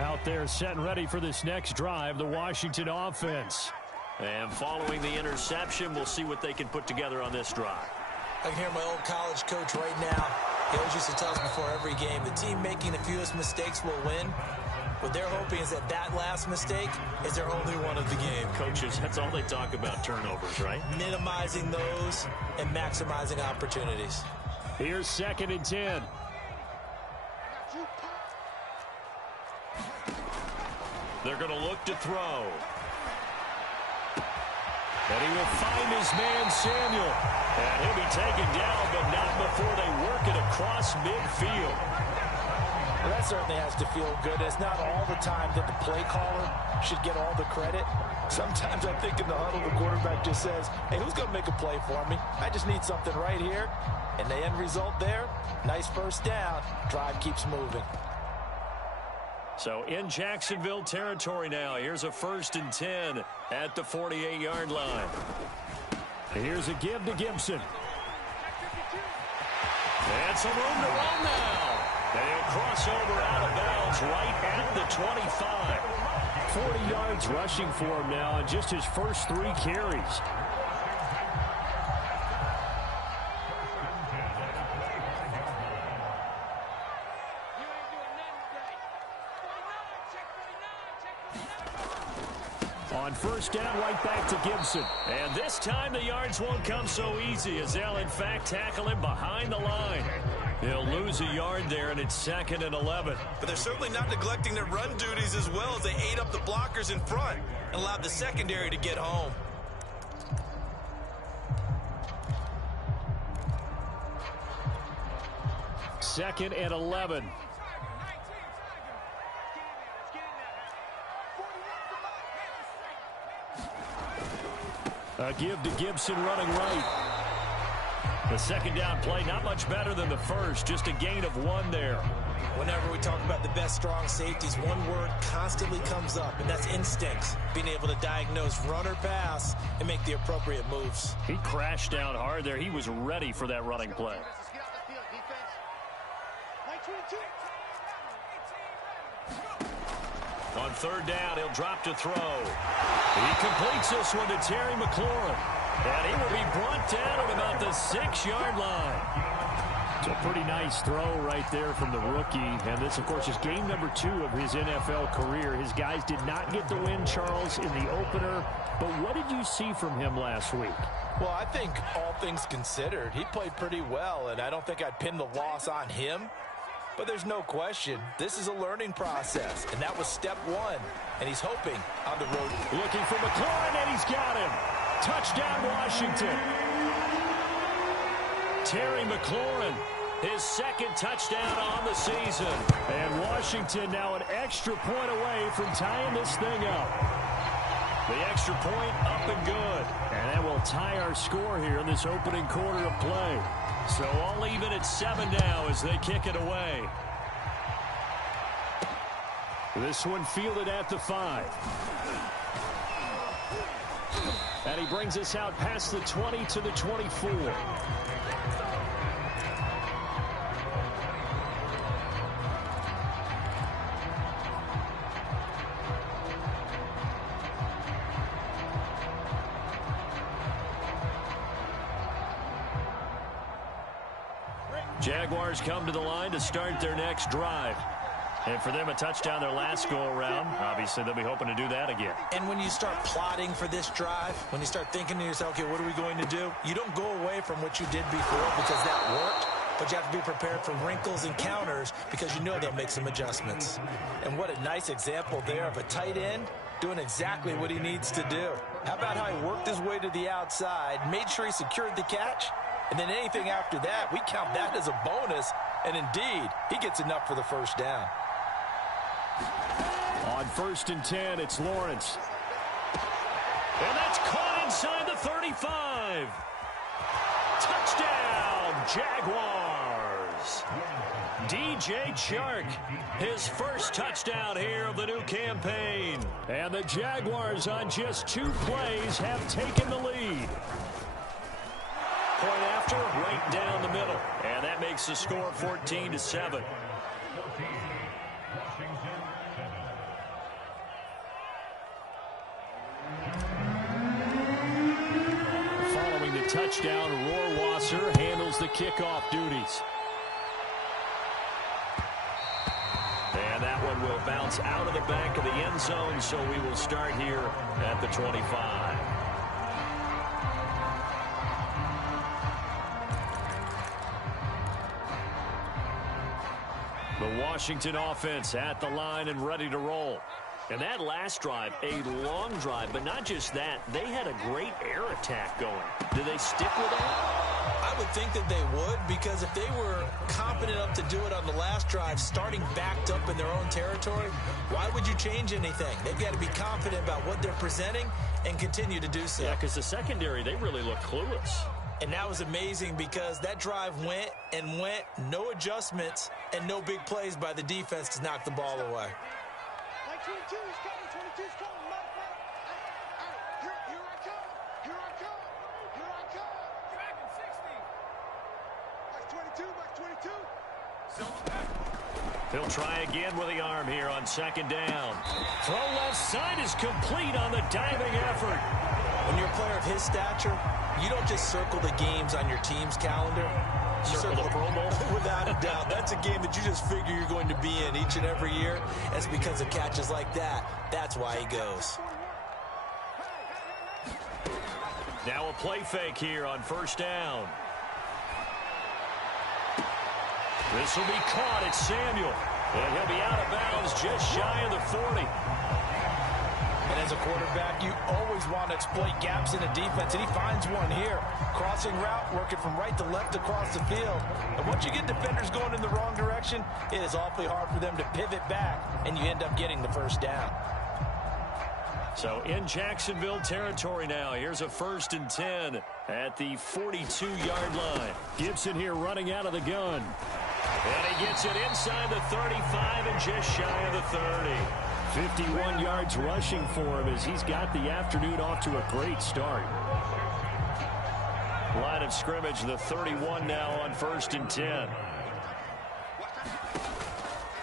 Out there set and ready for this next drive, the Washington offense. And following the interception, we'll see what they can put together on this drive. I can hear my old college coach right now. He always used to tell us before every game, the team making the fewest mistakes will win. What they're hoping is that that last mistake is their only one of the game. Coaches, that's all they talk about, turnovers, right? Minimizing those and maximizing opportunities. Here's 2nd and 10. They're going to look to throw. And he will find his man, Samuel. And he'll be taken down, but not before they work it across midfield. Well, that certainly has to feel good. It's not all the time that the play caller should get all the credit. Sometimes I think in the huddle, the quarterback just says, hey, who's going to make a play for me? I just need something right here. And the end result there, nice first down. Drive keeps moving. So in Jacksonville territory now. Here's a 1st and 10 at the 48-yard line. Here's a give to Gibson. And some room to run now. And he'll cross over out of bounds right at the 25. 40 yards rushing for him now on just his first 3 carries. On 1st down, right back to Gibson. And this time the yards won't come so easy as they'll, in fact, tackle him behind the line. He'll lose a yard there, and it's 2nd and 11. But they're certainly not neglecting their run duties as well as they ate up the blockers in front and allowed the secondary to get home. Second and 11. A give to Gibson running right. The 2nd down play, not much better than the first, just a gain of 1 there. Whenever we talk about the best strong safeties, one word constantly comes up, and that's instincts. Being able to diagnose run or pass and make the appropriate moves. He crashed down hard there. He was ready for that running play. On 3rd down, he'll drop to throw. He completes this one to Terry McLaurin. And he will be brought down at about the 6-yard line. It's a pretty nice throw right there from the rookie. And this, of course, is game number 2 of his NFL career. His guys did not get the win, Charles, in the opener. But what did you see from him last week? Well, I think all things considered, he played pretty well, and I don't think I'd pin the loss on him. But there's no question, this is a learning process, and that was step 1. And he's hoping on the road. Looking for McLaurin, and he's got him. Touchdown, Washington. Terry McLaurin, his 2nd touchdown on the season. And Washington now an extra point away from tying this thing up. The extra point up and good. And that will tie our score here in this opening quarter of play. So all even at 7 now as they kick it away. This one fielded at the 5. And he brings us out past the 20 to the 24. Jaguars come to the line to start their next drive. And for them, a touchdown their last go-around. Obviously, they'll be hoping to do that again. And when you start plotting for this drive, when you start thinking to yourself, okay, what are we going to do? You don't go away from what you did before because that worked. But you have to be prepared for wrinkles and counters because you know they'll make some adjustments. And what a nice example there of a tight end doing exactly what he needs to do. How about how he worked his way to the outside, made sure he secured the catch, and then anything after that, we count that as a bonus. And indeed, he gets enough for the first down. On 1st and 10, it's Lawrence. And that's caught inside the 35. Touchdown, Jaguars. DJ Chark, his first touchdown here of the new campaign. And the Jaguars on just 2 plays have taken the lead. Point after, right down the middle. And that makes the score 14-7. touchdown. Rohrwasser handles the kickoff duties. And that one will bounce out of the back of the end zone, so we will start here at the 25. The Washington offense at the line and ready to roll. And that last drive, a long drive, but not just that. They had a great air attack going. Do they stick with that? I would think that they would, because if they were competent enough to do it on the last drive, starting backed up in their own territory, why would you change anything? They've got to be confident about what they're presenting and continue to do so. Yeah, because the secondary, they really look clueless. And that was amazing because that drive went and went, no adjustments, and no big plays by the defense to knock the ball away. 22 is coming, 22 is coming. Here I come, here I come, here I come. Back in 60. Back 22, He'll try again with the arm here on second down. Throw left side is complete on the diving effort. When you're a player of his stature, you don't just circle the games on your team's calendar. You circle the Pro Bowl? Without a doubt. That's a game that you just figure you're going to be in each and every year. It's because of catches like that. That's why he goes. Now a play fake here on first down. This will be caught. It's Samuel. And he'll be out of bounds just shy of the 40. And as a quarterback, you always want to exploit gaps in the defense, and he finds one here. Crossing route, working from right to left across the field. And once you get defenders going in the wrong direction, it is awfully hard for them to pivot back, and you end up getting the first down. So in Jacksonville territory now. Here's a 1st and 10 at the 42-yard line. Gibson here running out of the gun. And he gets it inside the 35 and just shy of the 30. 51 yards rushing for him as he's got the afternoon off to a great start. Line of scrimmage, the 31 now on 1st and 10.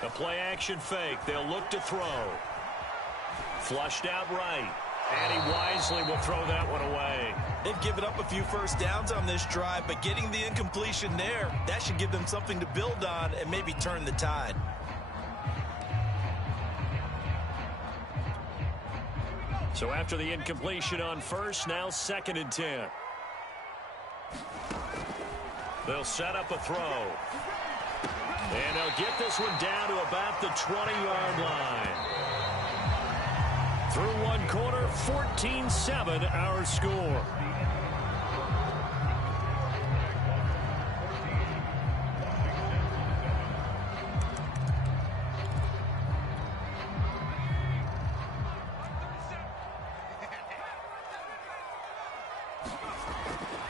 A play action fake. They'll look to throw. Flushed out right. And he wisely will throw that one away. They've given up a few first downs on this drive, but getting the incompletion there, that should give them something to build on and maybe turn the tide. So after the incompletion on first, now 2nd and 10. They'll set up a throw. And they'll get this one down to about the 20-yard line. Through one quarter, 14-7 our score.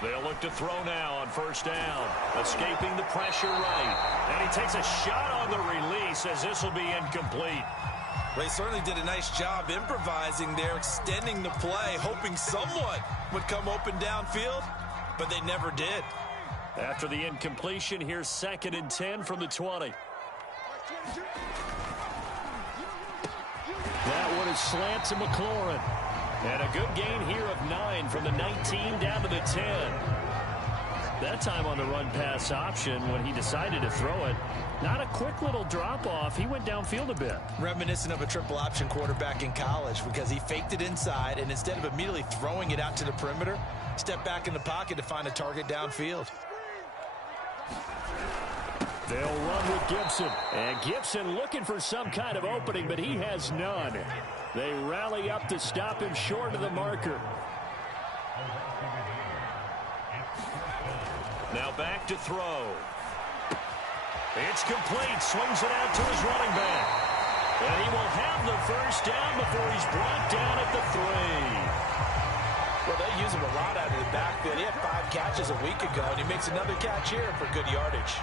They'll look to throw now on first down. Escaping the pressure right. And he takes a shot on the release as this will be incomplete. They certainly did a nice job improvising there, extending the play, hoping someone would come open downfield, but they never did. After the incompletion, here's 2nd and 10 from the 20. That one is slant to McLaurin. And a good gain here of 9 from the 19 down to the 10. That time on the run-pass option when he decided to throw it. Not a quick little drop-off. He went downfield a bit. Reminiscent of a triple option quarterback in college because he faked it inside, and instead of immediately throwing it out to the perimeter, stepped back in the pocket to find a target downfield. They'll run with Gibson. And Gibson looking for some kind of opening, but he has none. They rally up to stop him short of the marker. Now back to throw. It's complete. Swings it out to his running back. And he will have the first down before he's brought down at the 3. Well, they use him a lot out of the backfield. He had 5 catches a week ago, and he makes another catch here for good yardage.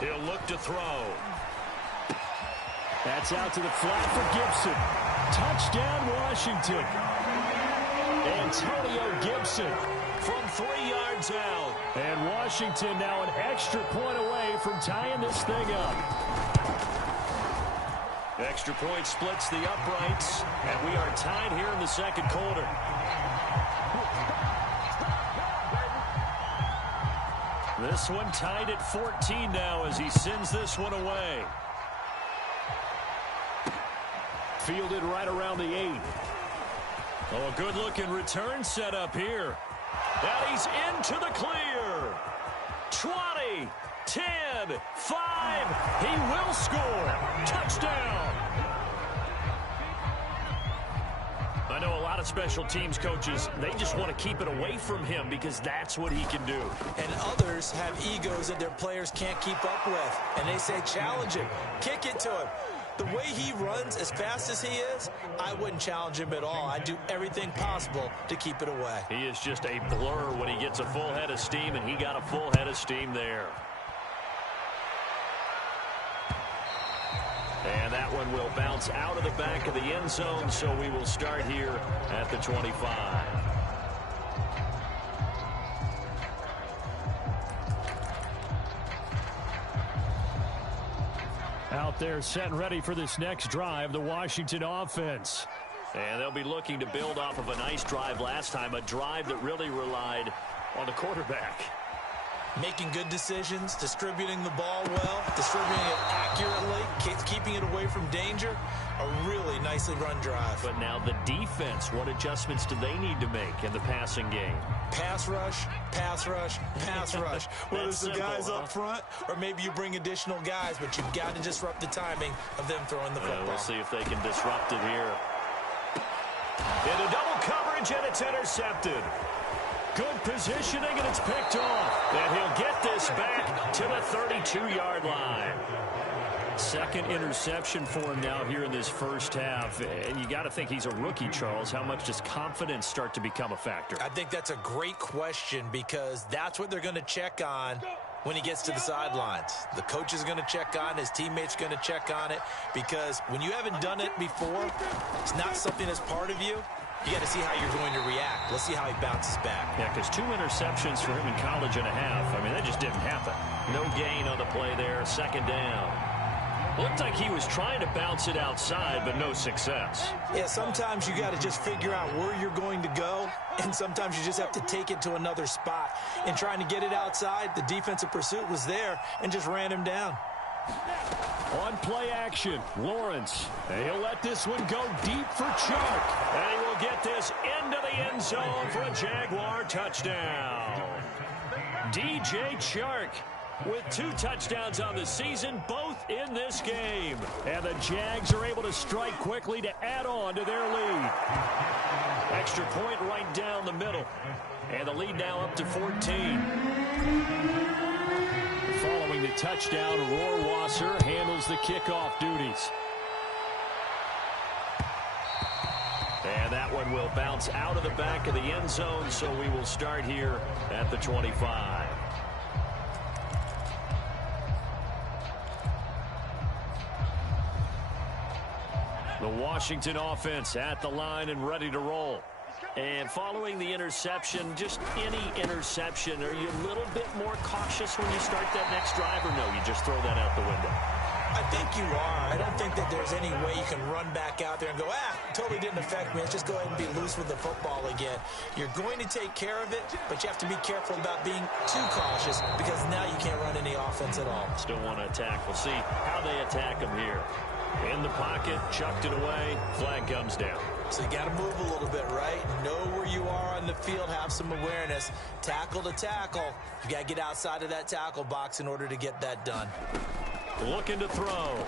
He'll look to throw. That's out to the flat for Gibson. Touchdown, Washington. Antonio Gibson from 3 yards out. And Washington now an extra point away from tying this thing up. Extra point splits the uprights, and we are tied here in the second quarter. This one tied at 14 now as he sends this one away. Fielded right around the 8. Oh, a good-looking return set up here. And he's into the clear. 20, 10, 5. He will score. Touchdown. I know a lot of special teams coaches, they just want to keep it away from him because that's what he can do. And others have egos that their players can't keep up with. And they say, challenge him. Kick it to him. The way he runs as fast as he is, I wouldn't challenge him at all. I'd do everything possible to keep it away. He is just a blur when he gets a full head of steam, and he got a full head of steam there. And that one will bounce out of the back of the end zone, so we will start here at the 25. Out there set and ready for this next drive, the Washington offense. And they'll be looking to build off of a nice drive last time, a drive that really relied on the quarterback. Making good decisions, distributing the ball well, distributing it accurately, keeping it away from danger. A really nicely run drive. But now the defense, what adjustments do they need to make in the passing game? Pass rush, pass rush, pass rush. Whether it's the guys up front or maybe you bring additional guys, but you've got to disrupt the timing of them throwing the football. We'll see if they can disrupt it here. Into double coverage, and it's intercepted. Good positioning, and it's picked off. And he'll get this back to the 32-yard line. Second interception for him now here in this first half. And you got to think he's a rookie, Charles. How much does confidence start to become a factor? I think that's a great question because that's what they're going to check on when he gets to the sidelines. The coach is going to check on it. His teammates going to check on it because when you haven't done it before, it's not something that's part of you. You got to see how you're going to react. Let's see how he bounces back. Yeah, because 2 interceptions for him in college and a half. I mean, that just didn't happen. No gain on the play there. Second down. Looked like he was trying to bounce it outside, but no success. Yeah, sometimes you got to just figure out where you're going to go, and sometimes you just have to take it to another spot. And trying to get it outside, the defensive pursuit was there and just ran him down. On play action, Lawrence. He'll let this one go deep for Chark. And he will get this into the end zone for a Jaguar touchdown. DJ Chark with 2 touchdowns on the season, both in this game. And the Jags are able to strike quickly to add on to their lead. Extra point right down the middle. And the lead now up to 14. Following the touchdown, Rohrwasser handles the kickoff duties. And that one will bounce out of the back of the end zone, so we will start here at the 25. The Washington offense at the line and ready to roll. And following the interception, just any interception, are you a little bit more cautious when you start that next drive, or no, you just throw that out the window? I think you are. I don't think that there's any way you can run back out there and go, totally didn't affect me. Let's just go ahead and be loose with the football again. You're going to take care of it, but you have to be careful about being too cautious because now you can't run any offense at all. Still want to attack. We'll see how they attack him here. In the pocket, chucked it away, flag comes down. So you got to move a little bit, right? Know where you are on the field, have some awareness. Tackle to tackle. You got to get outside of that tackle box in order to get that done. Looking to throw.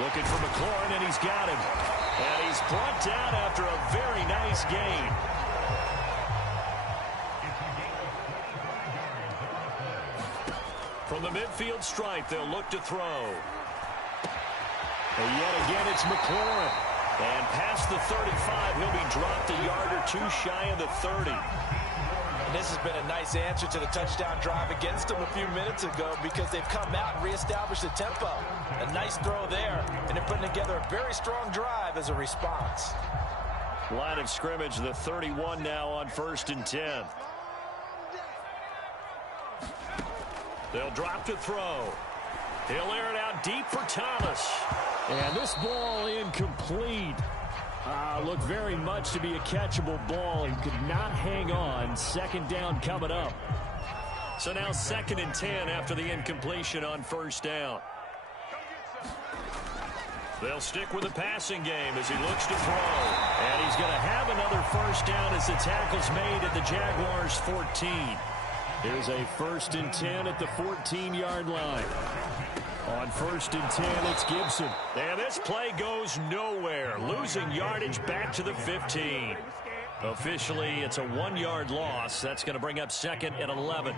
Looking for McLaurin, and he's got him. And he's brought down after a very nice gain. From the midfield stripe, they'll look to throw. And yet again, it's McLaurin. And past the 35, he'll be dropped a yard or 2 shy of the 30. And this has been a nice answer to the touchdown drive against them a few minutes ago because they've come out and reestablished the tempo. A nice throw there, and they're putting together a very strong drive as a response. Line of scrimmage, the 31 now on 1st and 10. They'll drop to throw. He'll air it out deep for Thomas. And this ball incomplete. Looked very much to be a catchable ball. He could not hang on. 2nd down coming up. So now 2nd and 10 after the incompletion on 1st down. They'll stick with the passing game as he looks to throw. And he's going to have another 1st down as the tackle's made at the Jaguars' 14. Here's a 1st and 10 at the 14-yard line. On 1st and 10, it's Gibson. And this play goes nowhere. Losing yardage back to the 15. Officially, it's a 1-yard loss. That's going to bring up 2nd and 11.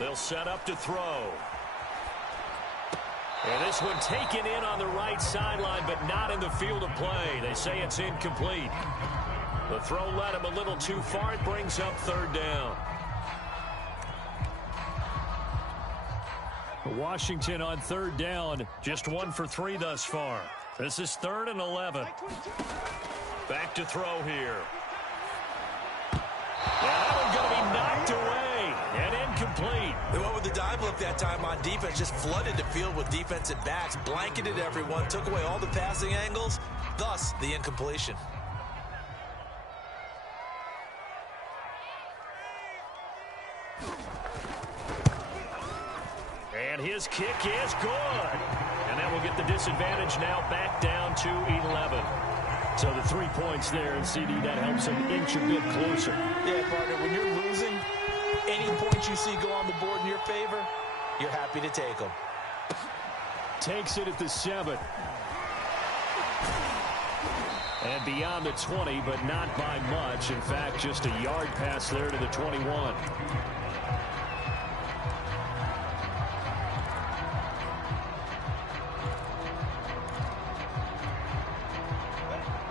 They'll set up to throw. And this one taken in on the right sideline, but not in the field of play. They say it's incomplete. The throw led him a little too far. It brings up 3rd down. Washington on 3rd down. Just 1 for 3 thus far. This is 3rd and 11. Back to throw here. And that one's going to be knocked away and incomplete. They went with the dive look that time on defense, just flooded the field with defensive backs, blanketed everyone, took away all the passing angles, thus the incompletion. And his kick is good. And that will get the disadvantage now back down to 11. So the 3 points there, and CD, that helps him inch a bit closer. Yeah, partner, when you're losing, any points you see go on the board in your favor, you're happy to take them. Takes it at the 7. And beyond the 20, but not by much. In fact, just a yard pass there to the 21.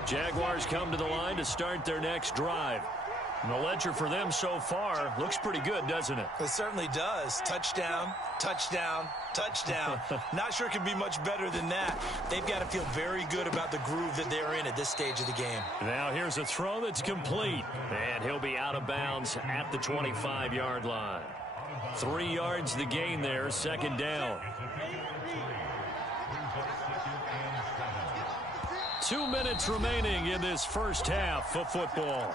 Jaguars come to the line to start their next drive. And the ledger for them so far looks pretty good, doesn't it? It certainly does. Touchdown, touchdown, touchdown. Not sure it can be much better than that. They've got to feel very good about the groove that they're in at this stage of the game. Now here's a throw that's complete. And he'll be out of bounds at the 25-yard line. 3 yards the gain there, 2nd down. 2 minutes remaining in this first half of football.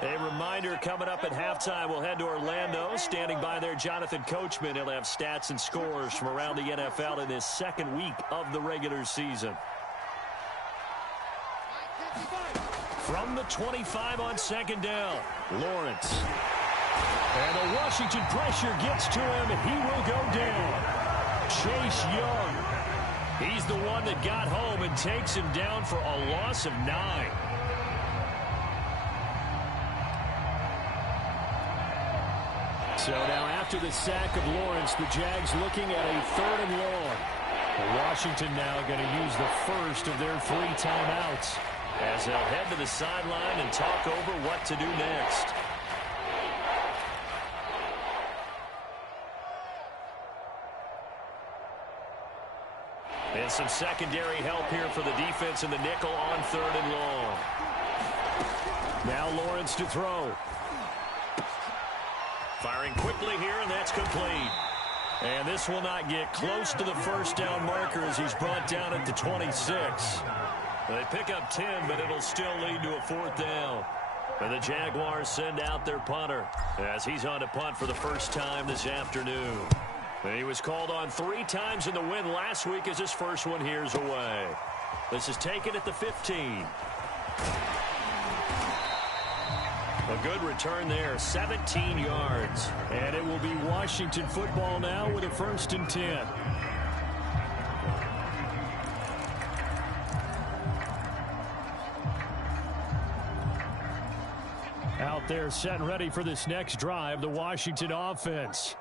A reminder coming up at halftime, we'll head to Orlando. Standing by there, Jonathan Coachman. He'll have stats and scores from around the NFL in this 2nd week of the regular season. From the 25 on 2nd down, Lawrence. And the Washington pressure gets to him, and he will go down. Chase Young. He's the one that got home and takes him down for a loss of 9. So now after the sack of Lawrence, the Jags looking at a 3rd and long. Washington now going to use the first of their 3 timeouts. As they'll head to the sideline and talk over what to do next. And some secondary help here for the defense in the nickel on 3rd and long. Now Lawrence to throw. Firing quickly here, and that's complete. And this will not get close to the 1st down marker as he's brought down at the 26. They pick up 10, but it'll still lead to a 4th down. And the Jaguars send out their punter as he's on to punt for the first time this afternoon. And he was called on 3 times in the win last week as his first one here's away. This is taken at the 15. A good return there, 17 yards. And it will be Washington football now with a 1st and 10. Out there set and ready for this next drive, the Washington offense.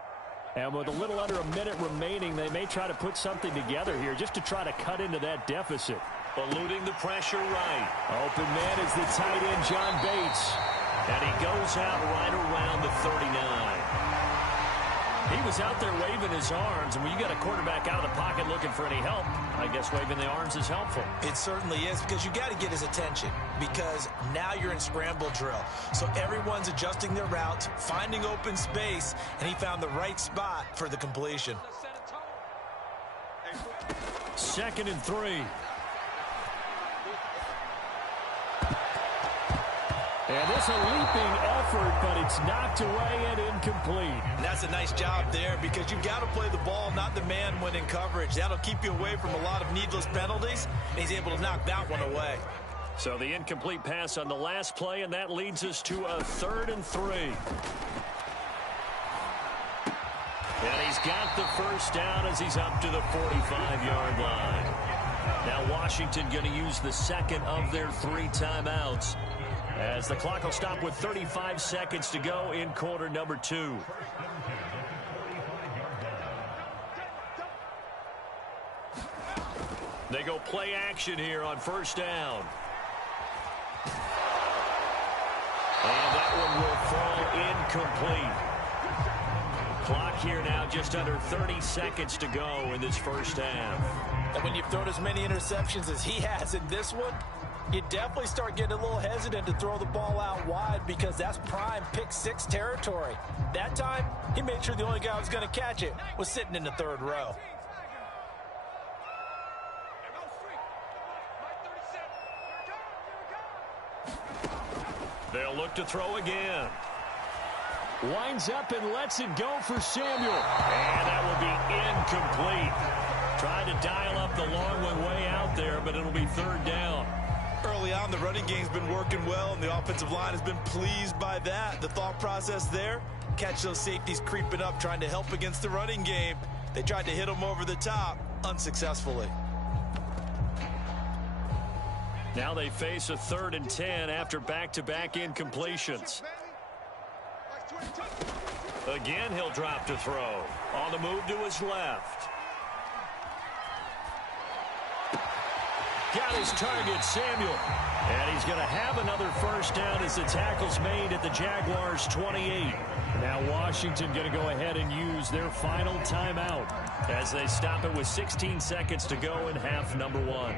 And with a little under a minute remaining, they may try to put something together here just to try to cut into that deficit. Eluding the pressure right. Open man is the tight end, John Bates. And he goes out right around the 39. He was out there waving his arms, and when you got a quarterback out of the pocket looking for any help, I guess waving the arms is helpful. It certainly is, because you got to get his attention, because now you're in scramble drill. So everyone's adjusting their routes, finding open space, and he found the right spot for the completion. 2nd and 3. And this a leaping effort, but it's knocked away and incomplete. And that's a nice job there, because you've got to play the ball, not the man when in coverage. That'll keep you away from a lot of needless penalties, and he's able to knock that one away. So the incomplete pass on the last play, and that leads us to a 3rd and 3. And he's got the first down as he's up to the 45-yard line. Now Washington going to use the second of their 3 timeouts, as the clock will stop with 35 seconds to go in quarter number 2. They go play action here on first down. And that one will fall incomplete. Clock here now just under 30 seconds to go in this first half. And when you've thrown as many interceptions as he has in this one, you definitely start getting a little hesitant to throw the ball out wide, because that's prime pick-6 territory. That time, he made sure the only guy who was going to catch it was sitting in the 3rd row. They'll look to throw again. Winds up and lets it go for Samuel. And that will be incomplete. Tried to dial up the long one way out there, but it'll be 3rd down. Early on, the running game's been working well, and the offensive line has been pleased by that. The thought process there, catch those safeties creeping up, trying to help against the running game. They tried to hit them over the top, unsuccessfully. Now they face a 3rd and 10 after back-to-back incompletions. Again, he'll drop to throw. On the move to his left. Got his target, Samuel. And he's going to have another first down as the tackle's made at the Jaguars' 28. Now Washington going to go ahead and use their final timeout, as they stop it with 16 seconds to go in half number 1.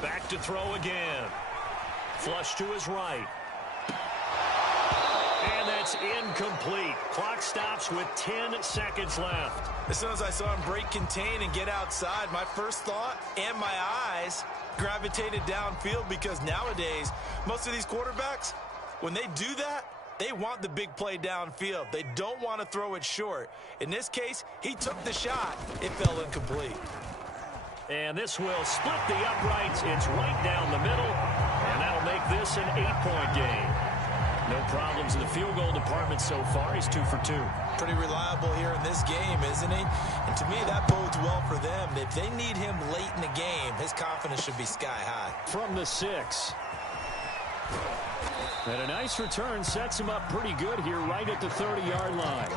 Back to throw again. Flush to his right. And that's incomplete. Clock stops with 10 seconds left. As soon as I saw him break contain and get outside, my first thought and my eyes gravitated downfield, because nowadays, most of these quarterbacks, when they do that, they want the big play downfield. They don't want to throw it short. In this case, he took the shot. It fell incomplete. And this will split the uprights. It's right down the middle, and that'll make this an 8-point game. No problems in the field goal department so far. He's 2 for 2. Pretty reliable here in this game, isn't he? And to me, that bodes well for them. If they need him late in the game, his confidence should be sky high. From the 6. And a nice return sets him up pretty good here right at the 30-yard line.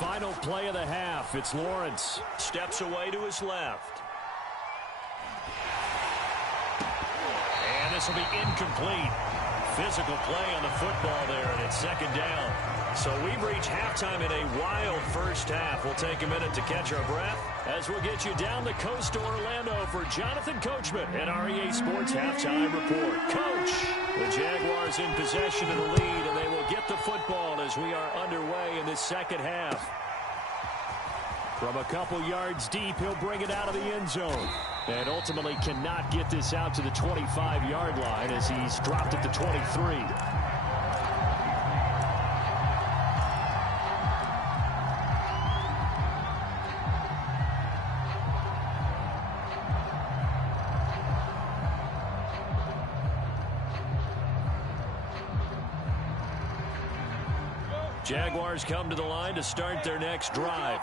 Final play of the half. It's Lawrence. Steps away to his left. And this will be incomplete. Physical play on the football there, and it's 2nd down. So we've reached halftime in a wild first half. We'll take a minute to catch our breath as we'll get you down the coast to Orlando for Jonathan Coachman and REA Sports Halftime Report. Coach, the Jaguars in possession of the lead, and they will get the football as we are underway in this second half. From a couple yards deep, he'll bring it out of the end zone. And ultimately cannot get this out to the 25-yard line as he's dropped at the 23. Jaguars come to the line to start their next drive.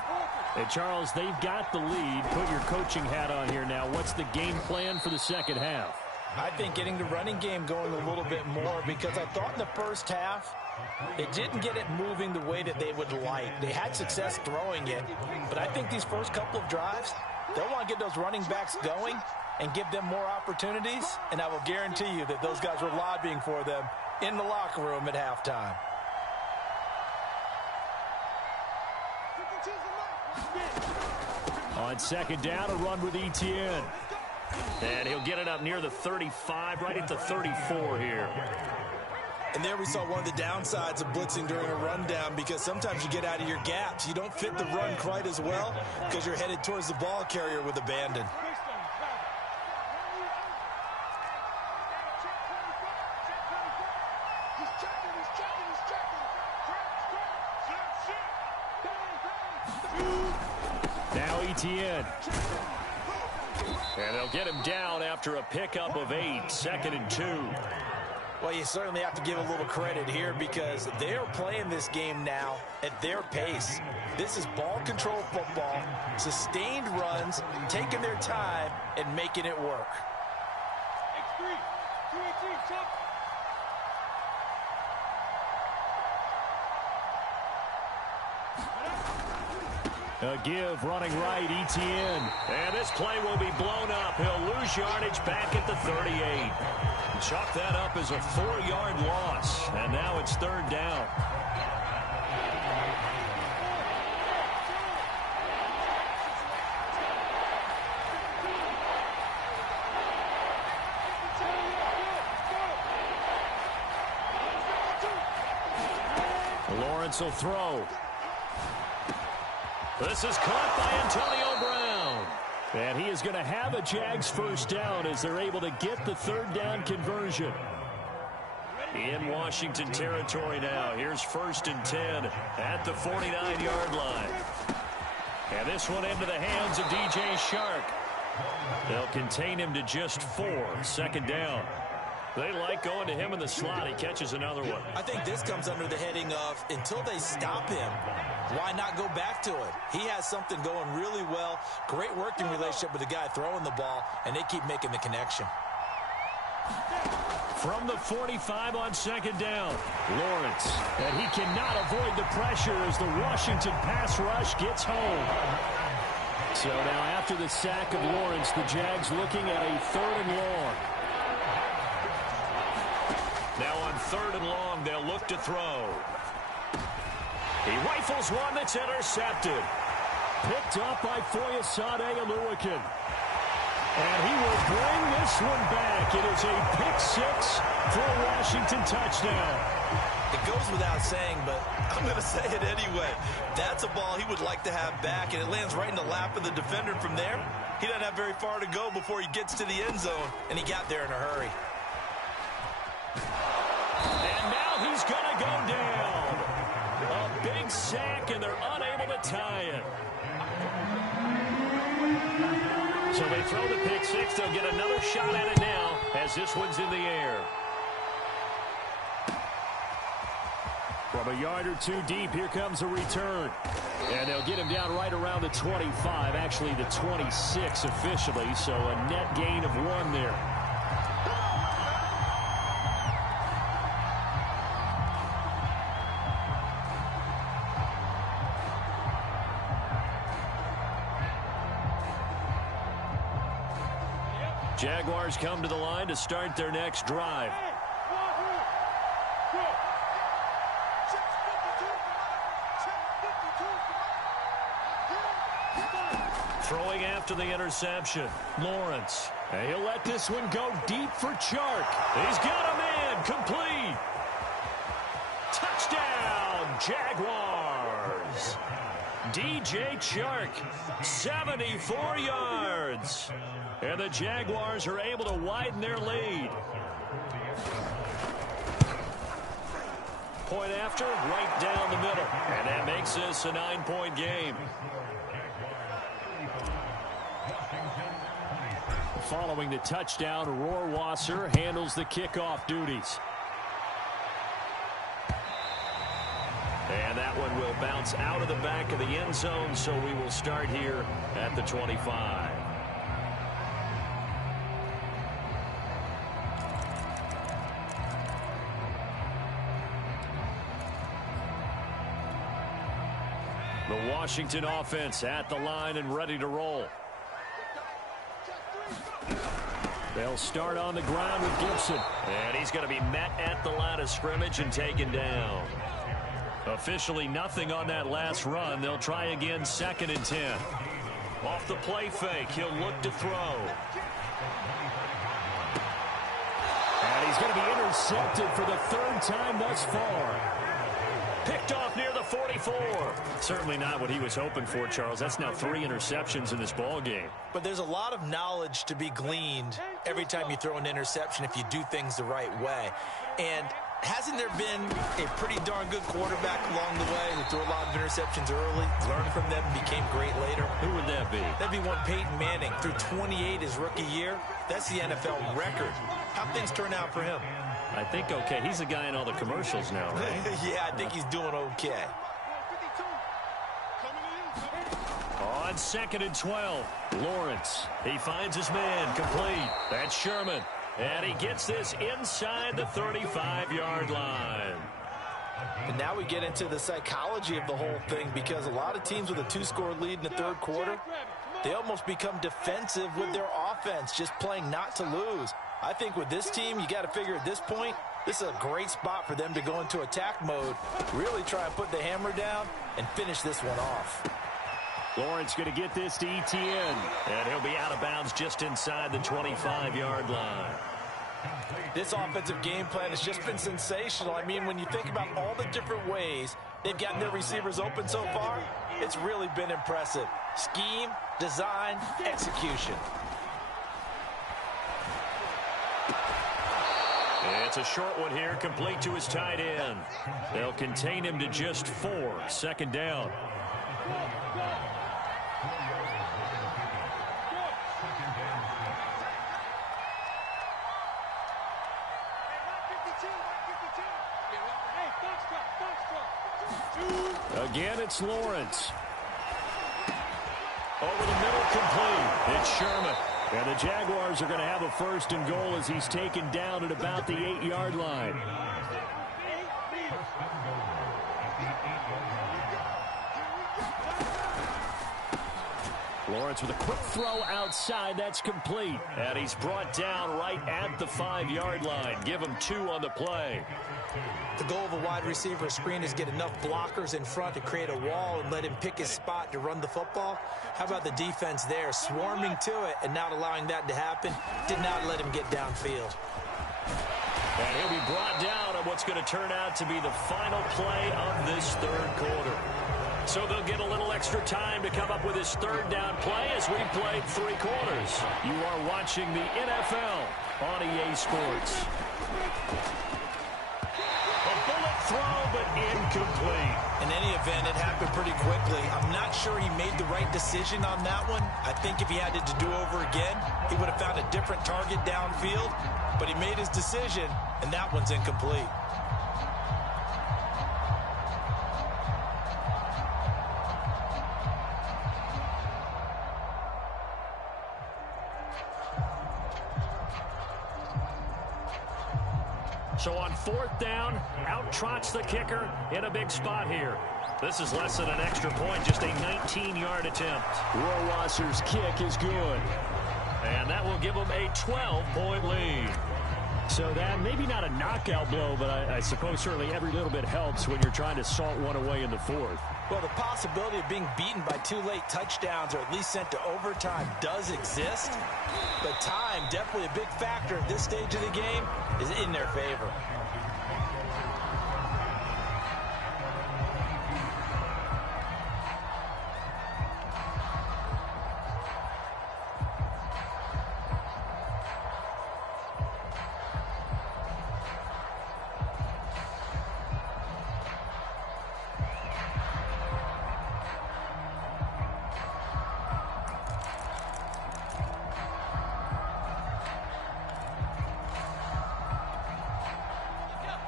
And, Charles, they've got the lead. Put your coaching hat on here now. What's the game plan for the second half? I think getting the running game going a little bit more, because I thought in the first half it didn't get it moving the way that they would like. They had success throwing it, but I think these first couple of drives, they'll want to get those running backs going and give them more opportunities, and I will guarantee you that those guys were lobbying for them in the locker room at halftime. On second down, a run with Etienne. And he'll get it up near the 35, right at the 34 here. And there we saw one of the downsides of blitzing during a rundown, because sometimes you get out of your gaps. You don't fit the run quite as well because you're headed towards the ball carrier with abandon. Now Etienne. And they'll get him down after a pickup of 8, 2nd and 2. Well, you certainly have to give a little credit here, because they're playing this game now at their pace. This is ball control football, sustained runs, taking their time and making it work. X3, 2-18, top. A give, running right, Etienne. And this play will be blown up. He'll lose yardage back at the 38. Chalk that up as a 4-yard loss. And now it's 3rd down. Lawrence will throw. This is caught by Antonio Brown. And he is going to have a Jags first down as they're able to get the 3rd down conversion. In Washington territory now. Here's 1st and 10 at the 49-yard line. And this one into the hands of DJ Shark. They'll contain him to just 4. 2nd down. They like going to him in the slot. He catches another one. I think this comes under the heading of, until they stop him, why not go back to it? He has something going really well. Great working relationship with the guy throwing the ball, and they keep making the connection. From the 45 on 2nd down, Lawrence. And he cannot avoid the pressure as the Washington pass rush gets home. So now after the sack of Lawrence, the Jags looking at a 3rd and long. Now on 3rd and long, they'll look to throw. He rifles one that's intercepted. Picked up by Foyesade Oluwakin. And he will bring this one back. It is a pick 6 for a Washington touchdown. It goes without saying, but I'm going to say it anyway. That's a ball he would like to have back, and it lands right in the lap of the defender from there. He doesn't have very far to go before he gets to the end zone, and he got there in a hurry. And now he's going to go down. A big sack, and they're unable to tie it. So they throw the pick 6. They'll get another shot at it now as this one's in the air. From a yard or 2 deep, here comes a return. And they'll get him down right around the 25, actually the 26 officially, so a net gain of 1 there. Jaguars come to the line to start their next drive. Throwing after the interception, Lawrence. And he'll let this one go deep for Chark. He's got a man, complete. Touchdown, Jaguars. DJ Chark, 74 yards. And the Jaguars are able to widen their lead. Point after, right down the middle. And that makes this a 9-point game. Following the touchdown, Rohrwasser handles the kickoff duties. And that one will bounce out of the back of the end zone, so we will start here at the 25. The Washington offense at the line and ready to roll. They'll start on the ground with Gibson. And he's going to be met at the line of scrimmage and taken down. Officially nothing on that last run. They'll try again, 2nd and 10. Off the play fake, he'll look to throw. And he's going to be intercepted for the 3rd time thus far. Picked off near the 44. Certainly not what he was hoping for, Charles. That's now 3 interceptions in this ball game. But there's a lot of knowledge to be gleaned every time you throw an interception if you do things the right way. And hasn't there been a pretty darn good quarterback along the way who threw a lot of interceptions early, learned from them, and became great later? Who would that be? That'd be one Peyton Manning. Threw 28 his rookie year. That's the NFL record. How'd things turn out for him? I think okay. He's the guy in all the commercials now, right? Yeah, I think he's doing okay. On 2nd and 12, Lawrence. He finds his man, complete. That's Sherman. And he gets this inside the 35-yard line. And now we get into the psychology of the whole thing, because a lot of teams with a 2-score lead in the 3rd quarter, they almost become defensive with their offense, just playing not to lose. I think with this team, you got to figure at this point, this is a great spot for them to go into attack mode, really try and put the hammer down and finish this one off. Lawrence going to get this to Etienne. And he'll be out of bounds just inside the 25-yard line. This offensive game plan has just been sensational. I mean, when you think about all the different ways they've gotten their receivers open so far, it's really been impressive. Scheme, design, execution. It's a short one here, complete to his tight end. They'll contain him to just 4, 2nd down. Again, it's Lawrence. Over the middle, complete. It's Sherman. And the Jaguars are going to have a 1st and goal as he's taken down at about the 8-yard line. Lawrence with a quick throw outside. That's complete. And he's brought down right at the 5-yard line. Give him 2 on the play. The goal of a wide receiver screen is get enough blockers in front to create a wall and let him pick his spot to run the football. How about the defense there, swarming to it and not allowing that to happen? Did not let him get downfield. And he'll be brought down on what's going to turn out to be the final play of this 3rd quarter. So they'll get a little extra time to come up with his 3rd down play as we played 3 quarters. You are watching the NFL on EA Sports. Throw, but incomplete. In any event, it happened pretty quickly. I'm not sure he made the right decision on that one. I think if he had it to do over again, he would have found a different target downfield. But he made his decision, and that one's incomplete. So on 4th down, out trots the kicker in a big spot here. This is less than an extra point, just a 19-yard attempt. Rohrwasser's kick is good. And that will give them a 12-point lead. So that maybe not a knockout blow, but I suppose certainly every little bit helps when you're trying to salt one away in the 4th. Well, the possibility of being beaten by 2 late touchdowns or at least sent to overtime does exist. But time, definitely a big factor at this stage of the game, is in their favor.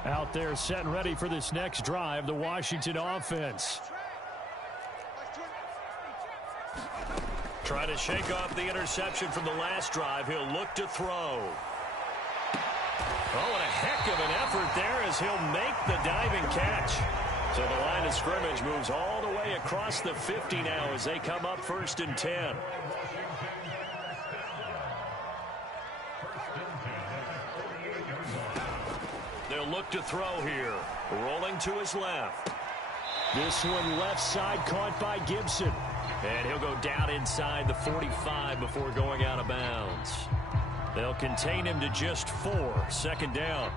Out there set and ready for this next drive, the Washington offense. Trying to shake off the interception from the last drive. He'll look to throw. Oh, and a heck of an effort there as he'll make the diving catch. So the line of scrimmage moves all the way across the 50 now as they come up 1st and 10. They'll look to throw here. Rolling to his left. This one left side caught by Gibson. And he'll go down inside the 45 before going out of bounds. They'll contain him to just 4. 2nd down.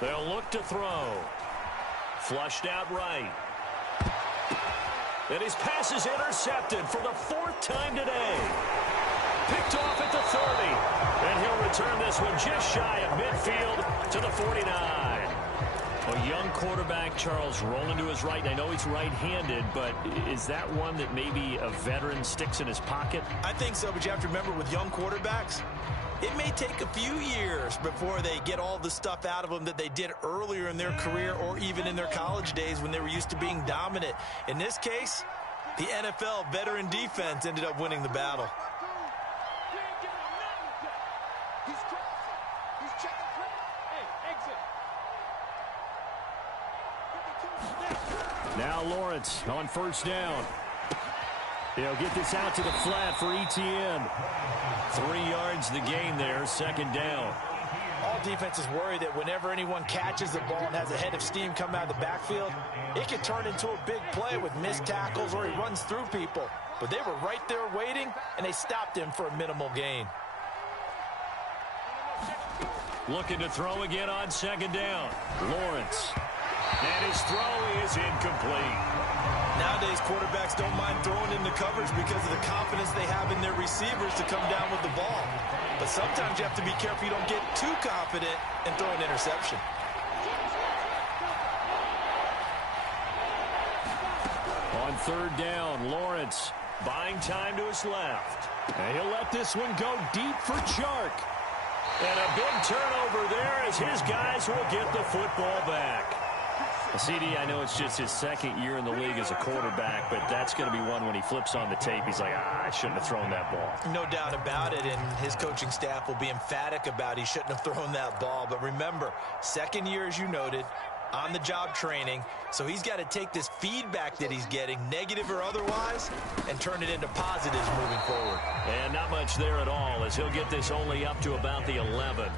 They'll look to throw. Flushed out right. And his pass is intercepted for the 4th time today. Picked off at the 30. And he'll return this one just shy of midfield to the 49. A young quarterback, Charles, rolling to his right. And I know he's right-handed, but is that one that maybe a veteran sticks in his pocket? I think so, but you have to remember with young quarterbacks, it may take a few years before they get all the stuff out of them that they did earlier in their career or even in their college days when they were used to being dominant. In this case, the NFL veteran defense ended up winning the battle. Now Lawrence on 1st down. He'll get this out to the flat for Etienne. 3 yards the gain there, 2nd down. All defenses worry that whenever anyone catches the ball and has a head of steam come out of the backfield, it can turn into a big play with missed tackles or he runs through people. But they were right there waiting, and they stopped him for a minimal gain. Looking to throw again on 2nd down. Lawrence. And his throw is incomplete. Nowadays, quarterbacks don't mind throwing into coverage because of the confidence they have in their receivers to come down with the ball. But sometimes you have to be careful you don't get too confident and throw an interception. On 3rd down, Lawrence buying time to his left. And he'll let this one go deep for Chark. And a big turnover there as his guys will get the football back. CD, I know it's just his 2nd year in the league as a quarterback, but that's going to be one when he flips on the tape. He's like, I shouldn't have thrown that ball. No doubt about it, and his coaching staff will be emphatic about he shouldn't have thrown that ball. But remember, 2nd year, as you noted, on-the-job training, so he's got to take this feedback that he's getting, negative or otherwise, and turn it into positives moving forward. And not much there at all as he'll get this only up to about the 11.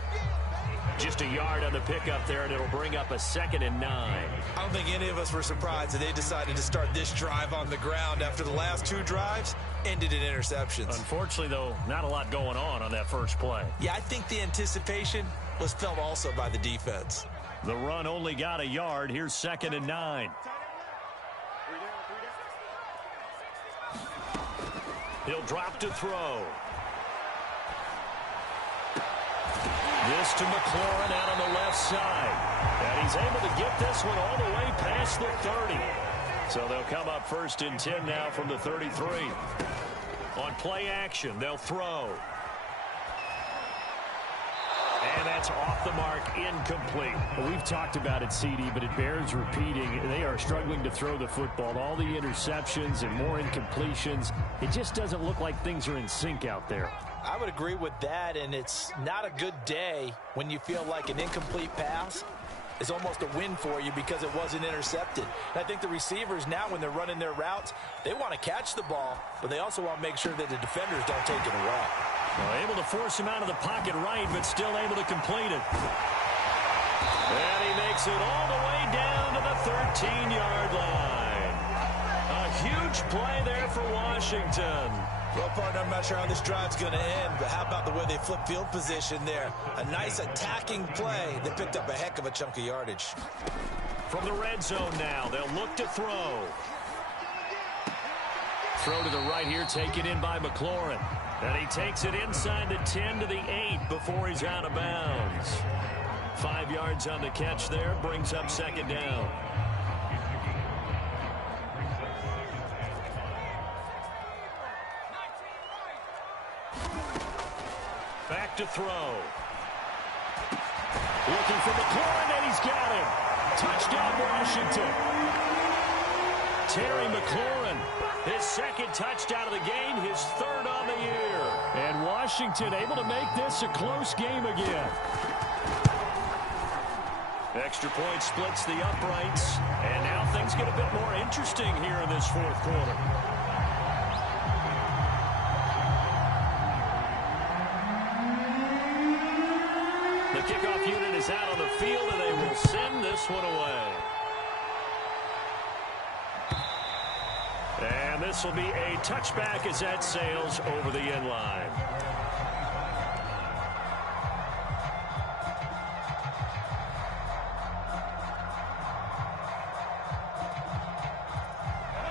Just a yard on the pickup there, and it'll bring up a 2nd and 9. I don't think any of us were surprised that they decided to start this drive on the ground after the last 2 drives ended in interceptions. Unfortunately, though, not a lot going on that first play. Yeah, I think the anticipation was felt also by the defense. The run only got a yard. Here's 2nd and 9. He'll drop to throw. This to McLaurin out on the left side. And he's able to get this one all the way past the 30. So they'll come up 1st and 10 now from the 33. On play action, they'll throw. And that's off the mark, incomplete. Well, we've talked about it, CD, but it bears repeating. They are struggling to throw the football. All the interceptions and more incompletions. It just doesn't look like things are in sync out there. I would agree with that, and it's not a good day when you feel like an incomplete pass is almost a win for you because it wasn't intercepted. And I think the receivers now, when they're running their routes, they want to catch the ball, but they also want to make sure that the defenders don't take it away. Well, able to force him out of the pocket right, but still able to complete it. And he makes it all the way down to the 13-yard line. A huge play there for Washington. Well, partner, I'm not sure how this drive's going to end, but how about the way they flip field position there? A nice attacking play that picked up a heck of a chunk of yardage. From the red zone now, they'll look to throw. Throw to the right here, taken in by McLaurin. And he takes it inside the 10 to the 8 before he's out of bounds. 5 yards on the catch there. Brings up second down. Back to throw. Looking for McLaurin, and he's got him. Touchdown, Washington. Terry McLaurin, his second touchdown of the game, his third on the year. And Washington able to make this a close game again. Extra point splits the uprights, and now things get a bit more interesting here in this fourth quarter. The kickoff unit is out on the field, and they will send this one away. And this will be a touchback as that sails over the end line.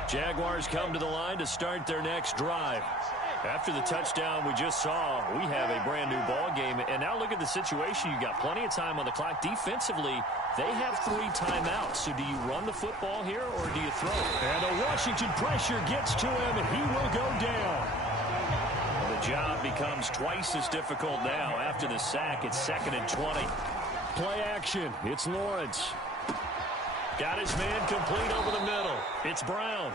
Jaguars come to the line to start their next drive. After the touchdown we just saw, we have a brand new ball game. And now look at the situation. You've got plenty of time on the clock. Defensively, they have 3 timeouts. So do you run the football here or do you throw? And the Washington pressure gets to him, and he will go down. The job becomes twice as difficult now. After the sack, it's 2nd and 20. Play action. It's Lawrence. Got his man complete over the middle. It's Brown.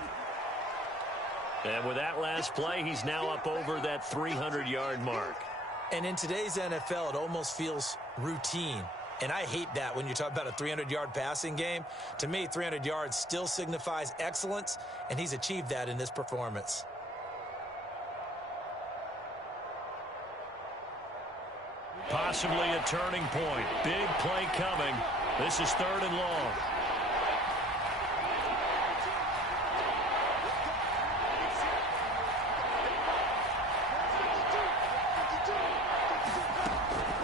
And with that last play, he's now up over that 300-yard mark. And in today's NFL, it almost feels routine. And I hate that when you talk about a 300-yard passing game. To me, 300 yards still signifies excellence, and he's achieved that in this performance. Possibly a turning point. Big play coming. This is 3rd and long.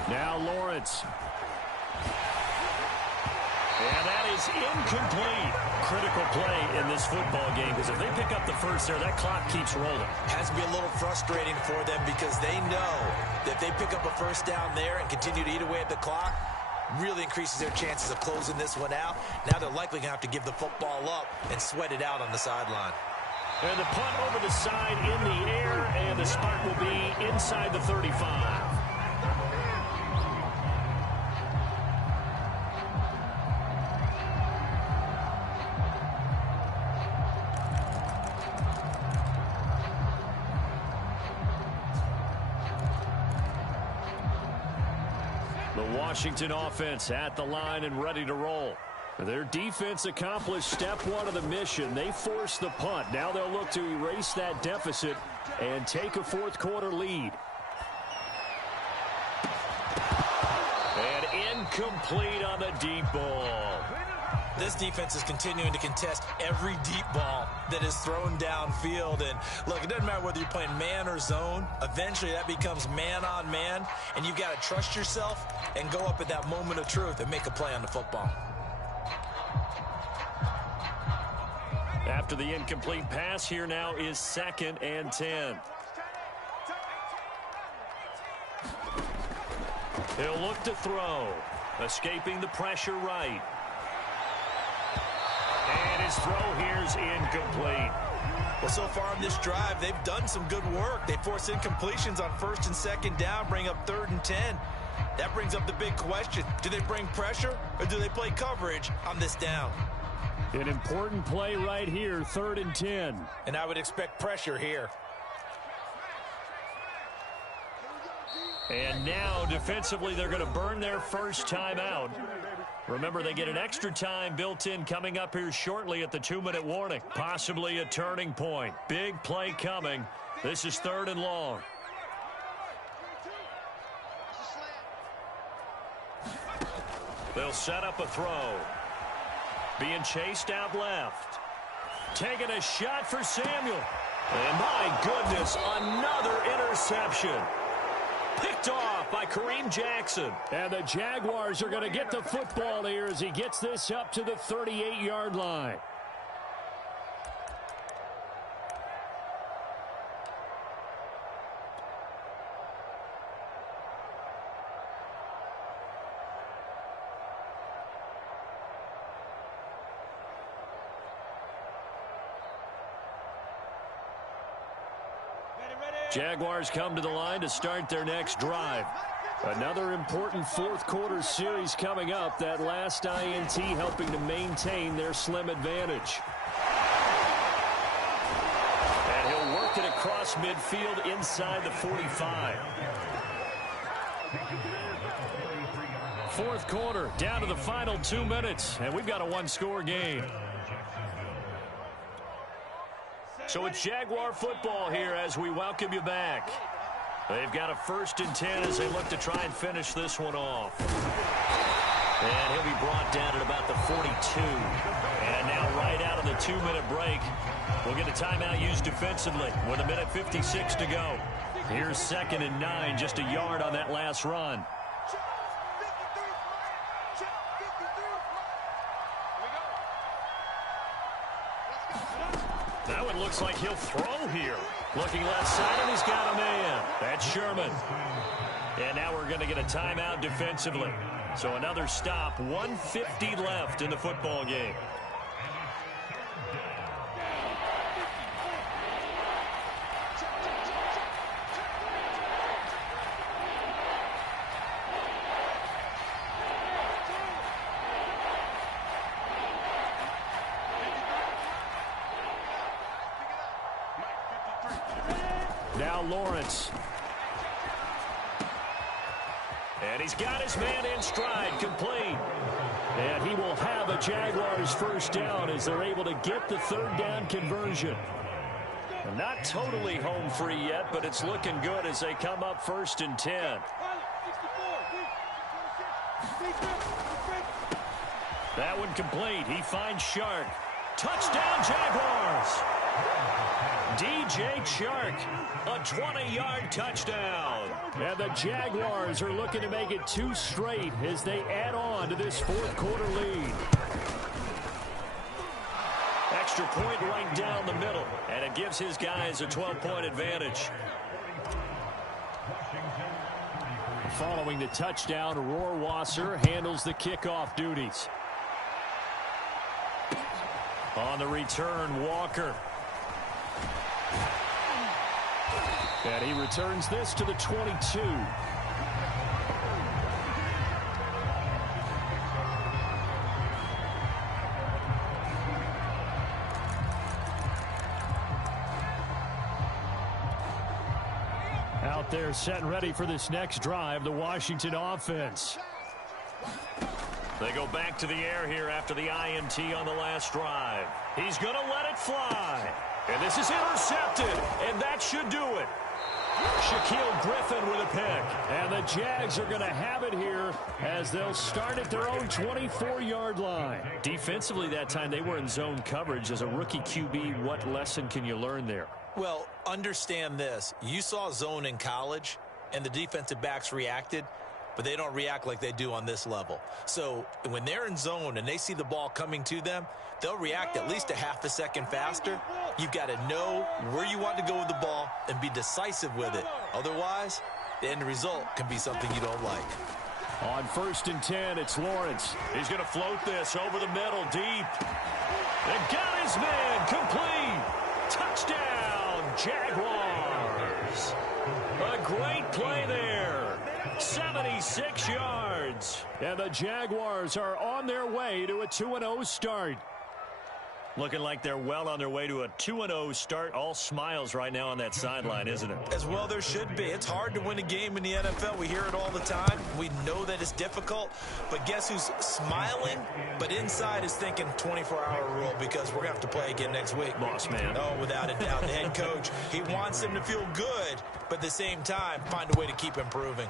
Now Lawrence. And that is incomplete. Critical play in this football game, because if they pick up the first there, that clock keeps rolling. Has to be a little frustrating for them because they know that if they pick up a first down there and continue to eat away at the clock, really increases their chances of closing this one out. Now they're likely going to have to give the football up and sweat it out on the sideline. And the punt over the side in the air, and the spot will be inside the 35. The Washington offense at the line and ready to roll. Their defense accomplished step 1 of the mission. They forced the punt. Now they'll look to erase that deficit and take a fourth quarter lead. And incomplete on the deep ball. This defense is continuing to contest every deep ball that is thrown downfield. And look, it doesn't matter whether you're playing man or zone. Eventually that becomes man on man, and you've got to trust yourself and go up at that moment of truth and make a play on the football. After the incomplete pass, here now is 2nd and 10. He'll look to throw. Escaping the pressure right. And his throw here's incomplete. Well, so far on this drive, they've done some good work. They force incompletions on 1st and 2nd down, bring up 3rd and 10. That brings up the big question. Do they bring pressure or do they play coverage on this down? An important play right here, 3rd and 10. And I would expect pressure here. And now, defensively, they're going to burn their first timeout. Remember, they get an extra time built in coming up here shortly at the 2-minute warning. Possibly a turning point. Big play coming. This is 3rd and long. They'll set up a throw. Being chased out left. Taking a shot for Samuel. And my goodness, another interception. Picked off by Kareem Jackson. And the Jaguars are going to get the football here as he gets this up to the 38-yard line. Jaguars come to the line to start their next drive. Another important fourth quarter series coming up. That last INT helping to maintain their slim advantage. And he'll work it across midfield inside the 45. Fourth quarter, down to the final 2 minutes, and we've got a one-score game. So it's Jaguar football here as we welcome you back. They've got a 1st and 10 as they look to try and finish this one off. And he'll be brought down at about the 42. And now right out of the 2-minute break, we'll get a timeout used defensively with 1:56 to go. Here's 2nd and 9, just a yard on that last run. That one looks like he'll throw here. Looking left side, and he's got a man. That's Sherman. And now we're going to get a timeout defensively. So another stop, 1:50 left in the football game. Now Lawrence. And he's got his man in stride, complete. And he will have a Jaguars 1st down as they're able to get the 3rd down conversion. Not totally home free yet, but it's looking good as they come up 1st and 10. That one complete. He finds Shark. Touchdown, Jaguars! DJ Shark, a 20-yard touchdown. And the Jaguars are looking to make it 2 straight as they add on to this 4th quarter lead. Extra point right down the middle, and it gives his guys a 12-point advantage. Following the touchdown, Rohrwasser handles the kickoff duties. On the return, Walker. And he returns this to the 22. Out there set and ready for this next drive, the Washington offense. They go back to the air here after the INT on the last drive. He's going to let it fly. And this is intercepted, and that should do it. Shaquille Griffin with a pick. And the Jags are going to have it here as they'll start at their own 24-yard line. Defensively that time, they were in zone coverage. As a rookie QB, what lesson can you learn there? Well, understand this. You saw zone in college, and the defensive backs reacted, but they don't react like they do on this level. So when they're in zone and they see the ball coming to them, they'll react at least a half a second faster. You've got to know where you want to go with the ball and be decisive with it. Otherwise, the end result can be something you don't like. On 1st and 10, it's Lawrence. He's going to float this over the middle, deep. And got his man, complete. Touchdown, Jaguars. A great play there. 76 yards. And the Jaguars are on their way to a 2-0 start. Looking like they're well on their way to a 2-0 start. All smiles right now on that sideline, isn't it? As well there should be. It's hard to win a game in the NFL. We hear it all the time. We know that it's difficult. But guess who's smiling? But inside is thinking 24-hour rule because we're going to have to play again next week. Boss man. Oh, without a doubt. The head coach, he wants them to feel good, but at the same time, find a way to keep improving.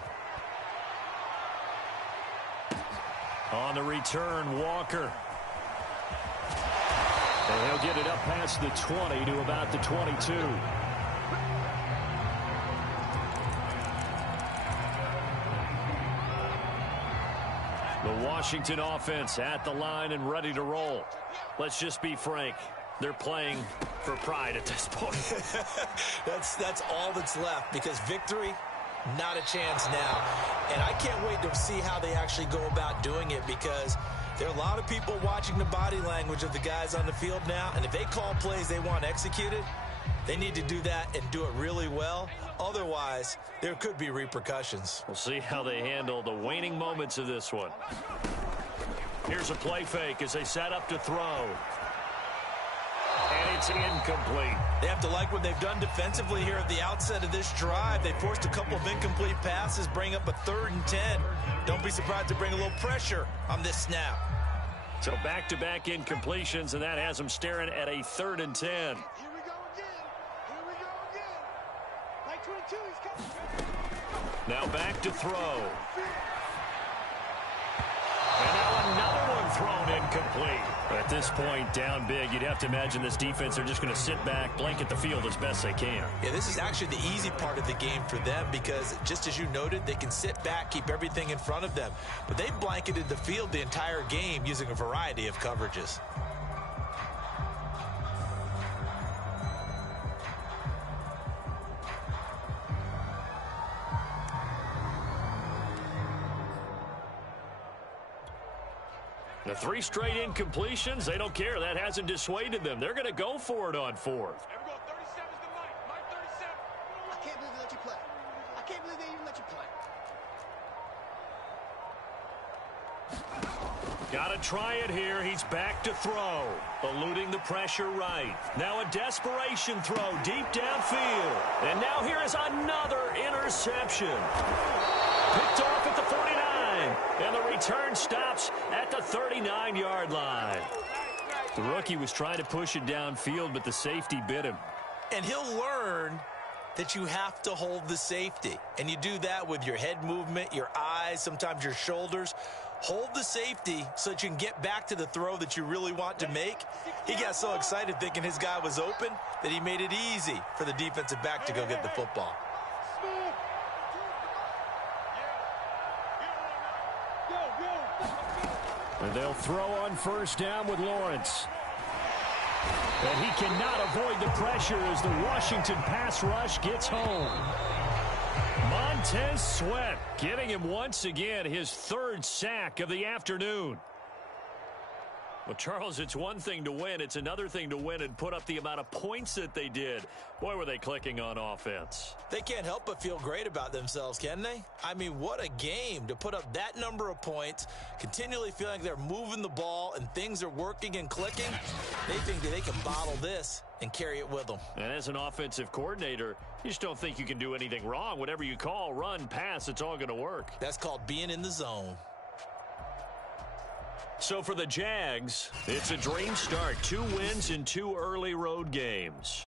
On the return, Walker. And he'll get it up past the 20 to about the 22. The Washington offense at the line and ready to roll. Let's just be frank. They're playing for pride at this point. That's all that's left because victory, not a chance now. And I can't wait to see how they actually go about doing it because there are a lot of people watching the body language of the guys on the field now, and if they call plays they want executed, They need to do that and do it really well. Otherwise, there could be repercussions. We'll see how they handle the waning moments of this one. Here's a play fake as they set up to throw. And it's incomplete. They have to like what they've done defensively here at the outset of this drive. They forced a couple of incomplete passes, bring up a 3rd and 10. Don't be surprised to bring a little pressure on this snap. So back-to-back incompletions, and that has them staring at a 3rd and 10. Here we go again. Here we go again. Md22, he's coming. Now back to throw. And now another one thrown incomplete. At this point, down big, you'd have to imagine this defense, they're just going to sit back, blanket the field as best they can. Yeah, this is actually the easy part of the game for them because, just as you noted, they can sit back, keep everything in front of them. But they blanketed the field the entire game using a variety of coverages. The 3 straight incompletions, they don't care. That hasn't dissuaded them. They're going to go for it on 4th. Here we go. 37's the Mike 37. I can't believe they let you play. I can't believe they even let you play. Got to try it here. He's back to throw. Eluding the pressure right. Now a desperation throw deep downfield. And now here is another interception. Picked off at the 49. And the return stops at the 39-yard line. The rookie was trying to push it downfield, but the safety bit him. And he'll learn that you have to hold the safety. And you do that with your head movement, your eyes, sometimes your shoulders. Hold the safety so that you can get back to the throw that you really want to make. He got so excited thinking his guy was open that he made it easy for the defensive back to go get the football. And they'll throw on 1st down with Lawrence. And he cannot avoid the pressure as the Washington pass rush gets home. Montez Sweat giving him once again his 3rd sack of the afternoon. Well, Charles, it's one thing to win. It's another thing to win and put up the amount of points that they did. Boy, were they clicking on offense. They can't help but feel great about themselves, can they? I mean, what a game to put up that number of points, continually feeling like they're moving the ball and things are working and clicking. They think that they can bottle this and carry it with them. And as an offensive coordinator, you just don't think you can do anything wrong. Whatever you call, run, pass, it's all going to work. That's called being in the zone. So for the Jags, it's a dream start. 2 wins in 2 early road games.